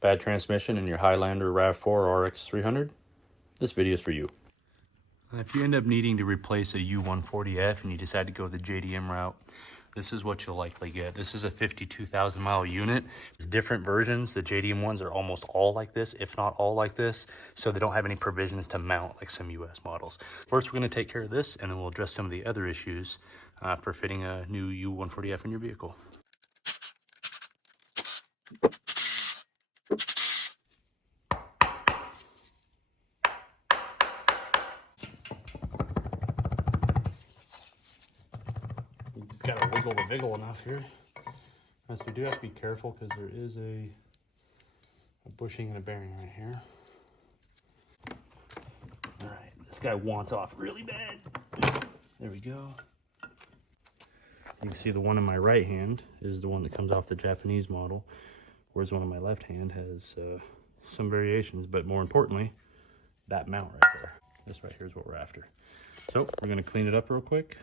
Bad transmission in your Highlander RAV4 or Rx300? This video is for you. If you end up needing to replace a U140F and you decide to go the JDM route, this is what you'll likely get. This is a 52,000 mile unit. There's different versions. The JDM ones are almost all like this, if not all like this. So they don't have any provisions to mount like some US models. First, we're gonna take care of this and then we'll address some of the other issues for fitting a new U140F in your vehicle. It's got to wiggle the wiggle enough here. So we do have to be careful because there is a bushing and a bearing right here. All right, this guy wants off really bad. There we go. You can see the one in my right hand is the one that comes off the Japanese model, whereas one in my left hand has some variations, but more importantly, that mount right there. This right here is what we're after. So we're gonna clean it up real quick.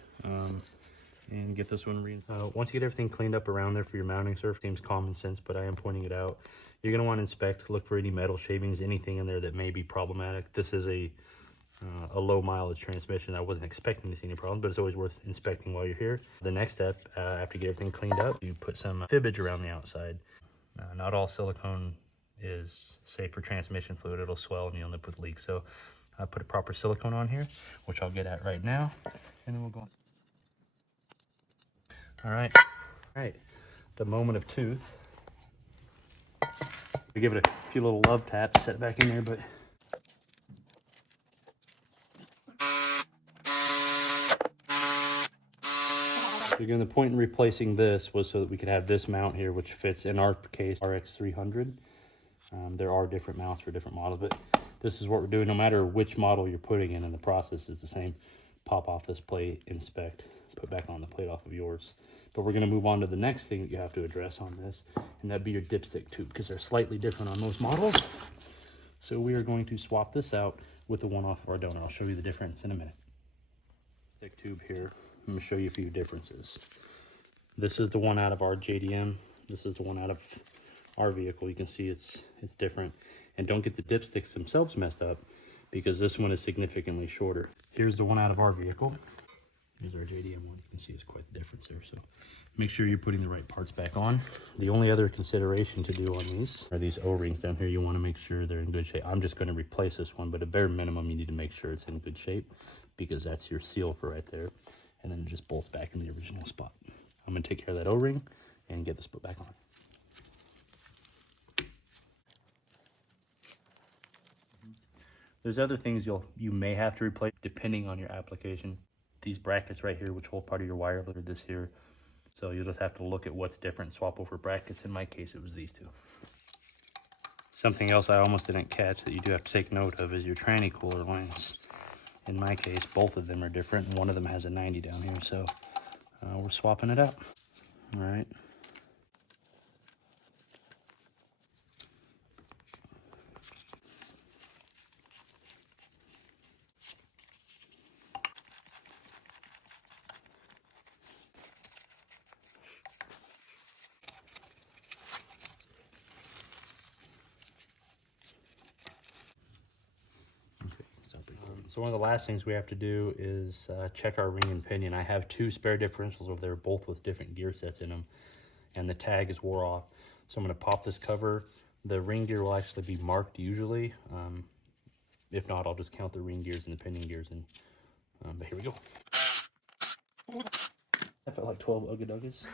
And get this one reinstalled. Once you get everything cleaned up around there for your mounting surface, seems common sense, but I am pointing it out. You're going to want to inspect, look for any metal shavings, anything in there that may be problematic. This is a low mileage transmission. I wasn't expecting to see any problems, but it's always worth inspecting while you're here. The next step, after you get everything cleaned up, you put some fibbage around the outside. Not all silicone is safe for transmission fluid. It'll swell and you'll end up with leaks. So I put a proper silicone on here, which I'll get at right now, and then we'll go on. All right, the moment of truth. We give it a few little love taps, set it back in there, but again, the point in replacing this was so that we could have this mount here, which fits, in our case, Rx300. There are different mounts for different models, but this is what we're doing. No matter which model you're putting in the process is the same. Pop off this plate, inspect, put back on the plate off of yours. But we're gonna move on to the next thing that you have to address on this, and that'd be your dipstick tube, because they're slightly different on most models. So we are going to swap this out with the one off of our donor. I'll show you the difference in a minute. Stick tube here, I'm gonna show you a few differences. This is the one out of our JDM. This is the one out of our vehicle. You can see it's different. And don't get the dipsticks themselves messed up, because this one is significantly shorter. Here's the one out of our vehicle. Here's our JDM one. You can see it's quite the difference there. So make sure you're putting the right parts back on. The only other consideration to do on these are these O-rings down here. You want to make sure they're in good shape. I'm just going to replace this one, but at bare minimum, you need to make sure it's in good shape, because that's your seal for right there. And then it just bolts back in the original spot. I'm going to take care of that O-ring and get this put back on. There's other things you may have to replace depending on your application. These brackets right here, which hold part of your wire, look at this here. So you'll just have to look at what's different, swap over brackets. In my case, it was these two. Something else I almost didn't catch that you do have to take note of is your tranny cooler lines. In my case, both of them are different, and one of them has a 90 down here, so we're swapping it out. All right. So one of the last things we have to do is check our ring and pinion. I have two spare differentials over there, both with different gear sets in them, and the tag is wore off. So I'm going to pop this cover. The ring gear will actually be marked usually. If not, I'll just count the ring gears and the pinion gears. And but here we go. I felt like 12 Ugga Duggas.